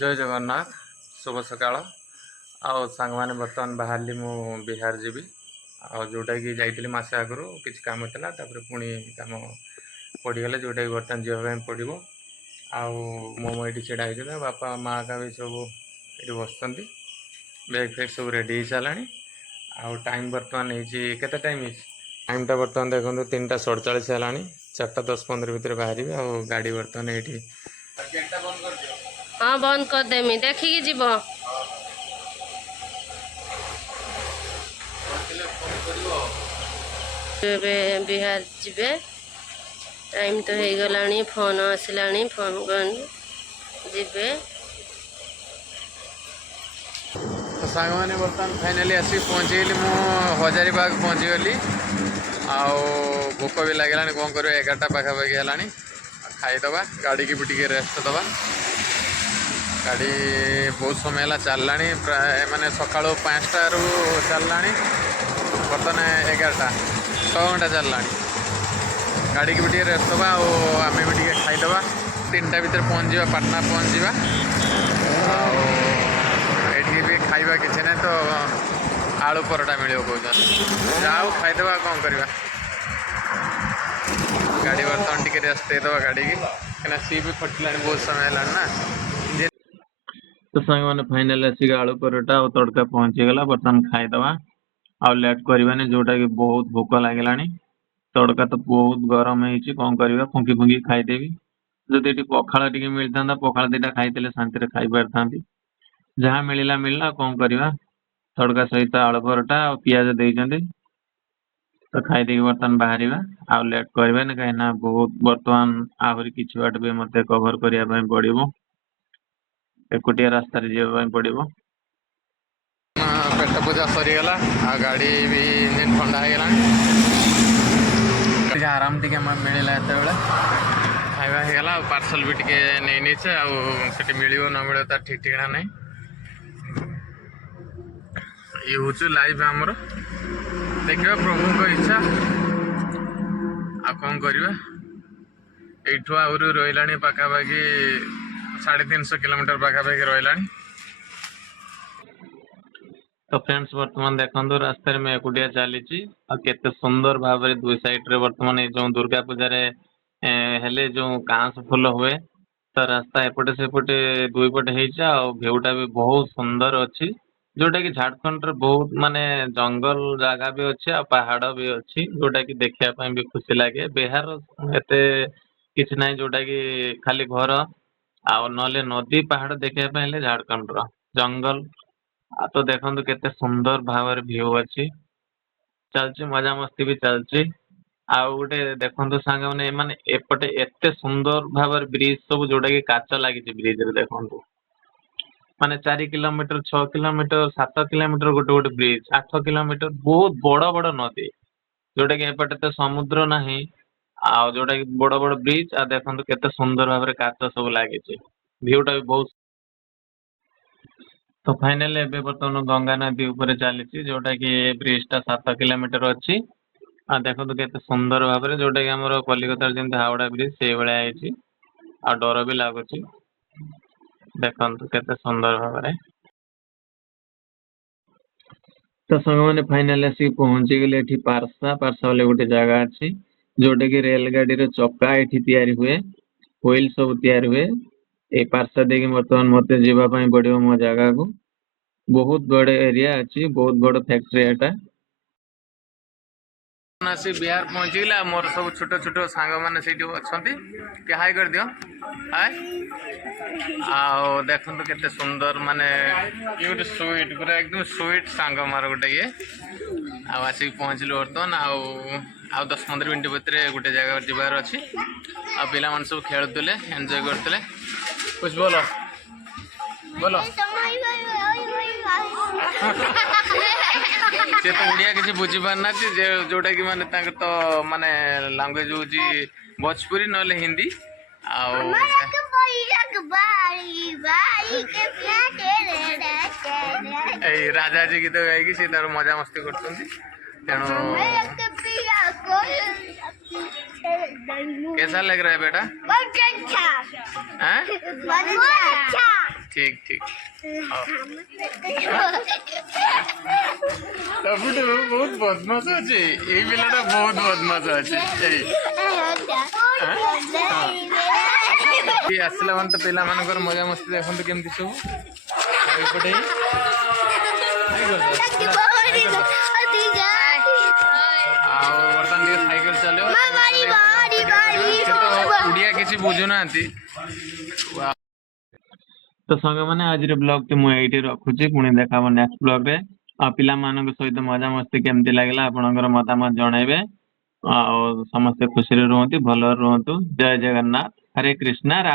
जय जगन्नाथ शुभ सकाळ आओ सांग मैंने बर्तमान बाहरली मु बिहार जीवी आ जोटा कि जाइली मसे आगु किसी काम था पुणी कम पड़गले जोटा कि बर्तमान जावाई पड़ो मो ये छड़ा होता बापा माँ का भी सब ये बस बैग फैग सब रेडी हो सारा आउ टाइम बर्तमान होते टाइम टाइमटा बर्तमान देखो 3:47 है 4:10-15 भितर बाहर आ गाड़ी बर्तमान ये हाँ बंद कर देमी देखिकी जीव बिहार जीवे टाइम तो हो गला फोन आसला फोन कर जीवे तो सांग मैंने बर्तमान फाइनाली आसिक पहुँचेली मु हजारीबाग पहुँचीगली आउ भोक भी लगे कौन कर 11टा पाखापाखि है खाईदबा गाड़ी की भी टे रेस्ट दबा गाड़ी बहुत समय है चलला प्राय मैंने सका 5टा चलला बर्तमान 11टा 6 घंटा चलला गाड़ी की भी टे रेस्ट दबा आम भी टे खाईदबा 3टा भितर पहुँच जा पाटना पहुँच जा ये भी खाइबा किसी ना तो आलू परोटा मिल कहते जाओ खाईदबा कौन करवा गाड़ी बर्तमान टी रेस्ट देदबा गाड़ी की कहीं सी भी फटला बहुत समय है ना तो सांग मैंने फाइनाल आसिक आलू परोटा और तड़का पहुँचीगला बर्तमान खाईदबा आ लेट करवानी जोटा कि बहुत भोक लगे तड़का तो बहुत गरम है कौन करवा फुंकी फुंकी खाईदेवी जदि ये पखाड़ टी मिलता पखाड़ 2टा खाई शांति खाई पारि जहाँ मिलला मिलला कौन करवा तड़का सहित आलू परोटा और पियाज देते तो खाईदे बर्तमान बाहर आउ लेट करवानी कहीं बहुत बर्तमान आहरी कि बाट भी मत कभर करने पड़ो एकुटिया रास्तार जावाई पड़ो पेट पूजा सरीगला आ गाड़ी भी इंजिन ठंडा हो आराम टे मिलला ये खाଇବା ହେଇଗଲା पार्सल भी टे नहीं आठ मिल न मिले तार ठीक ठिकाना नहीं ये हूँ लाइव आमर देखा प्रभु को इच्छा आ कौन करवा यू आहरी रहा पाखापाखि 350 किलोमीटर पाखापाखि रहा तो फ्रेंड्स बर्तमान देखो रास्तार में एकुटिया चली केते सुंदर भाव में दुई साइड रे बर्तमान जो दुर्गा पूजा हेले जो कांस फूल हुए तो रास्ता एपटे सेपटे दुई पटे भ्यूटा भी बहुत सुंदर अच्छी जोटा कि झारखंड रे बहुत माने जंगल जगह भी अच्छी आ पहाड़ भी अच्छी जोटा कि देखा भी खुशी लगे बिहार एते किसी ना जोटा कि खाली घर आ नले नदी पहाड़ देखा झारखंड रो जंगल आ तो देखो केते सुंदर भाव भ्यू अच्छी चलची मजा मस्ती भी चलची आउ गोटे देखो सांग मैंने एपटे एत सुंदर भाव ब्रिज सब जोटा कि काच लगी ब्रिज रे देखो माने 4 किलोमीटर 6 किलोमीटर 7 किलोमीटर गोटे गोटे ब्रिज 8 किलोमीटर बहुत बड़ बड़ नदी जोटा कि एपटे तो समुद्र नहीं आ जोटा कि बड़ बड़ ब्रिज आ देखो केते सुंदर भाव में काच सब लगी भ्यूटा भी बहुत तो फाइनल एबे बर्तमान गंगा नदी ऊपर चली जोटा कि ब्रिजटा 7 किलोमीटर अच्छी आ देखो केते सुंदर भाव में जोटा कि आमर कलिकतार जमी हावड़ा ब्रिज से भाई आ डर भी लगुच देखो केते सुंदर भाव में तो संग मैंने फाइनाल आसिक पहुंची गले पारसा पारसा बोले गोटे जगह अच्छी जोटा कि रेलगाड़ी चक्का ये हुए व्हील सब तैयारी हुए ये पारसा दे बर्तमान मत जावाई पड़ो मो जगह को बहुत बड़ एरिया अच्छी बहुत बड़ फैक्ट्री एटा आसी बिहार पहुँचीला मोर सब छोट छोट सांग मैंने से अच्छा हाई कर दियो हाय आओ देखो केते सुंदर माने क्यूट स्वीट पूरा एकदम स्वीट सांग मार गोटे ये आसिक पहुँचलु बर्तमान आउ 10-15 मिनट भितर गोटे जगह जबार अच्छी आ पिला मन सब खेलुले एंजॉय करते कुछ बोलो बोलो से तो ओडिया किसी बुझी पारना जोटा कि माने तो माने लैंग्वेज हूँ भोजपुरी ना हिंदी राजा जी गीत गायकी सी तार मजा मस्ती कर कैसा लग रहा है बेटा? बहुत अच्छा। हैं? बहुत अच्छा। ठीक ठीक ସବୁଠୁ ବହୁତ ବଦମାସ ଅଛି ଏଇ ପିଲାଟା ବହୁତ ବଦମାସ ଅଛି ଆସିଲା ମାନେ ତ ପିଲାମାନଙ୍କର ମଜାମସ୍ତି ଦେଖନ୍ତୁ କେମିତି ସବୁ ଏପଟେ ଆଉ ବର୍ତ୍ତମାନ ଟିକେ ସାଇକେଲ ଚାଲିବ ଓଡ଼ିଆ କିଛି ବୁଝୁନାହାନ୍ତି ତ ସାଙ୍ଗମାନେ ଆଜିର ବ୍ଲଗ ଟି ମୁଁ ଏଇଠି ରଖୁଛି ପୁଣି ଦେଖା ହବ ନେକ୍ସଟ ବ୍ଲଗ ରେ ଆଉ ପିଲାମାନଙ୍କ ସହିତ ମଜାମସ୍ତି କେମିତି ଲାଗିଲା ଆପଣଙ୍କର ମତାମତ ଜଣାଇବେ ଆଉ ସମସ୍ତେ ଖୁସିରେ ରୁହନ୍ତୁ ଭଲରେ ରୁହନ୍ତୁ ଜୟ ଜଗନ୍ନାଥ ହରେ କୃଷ୍ଣ ରାଧେ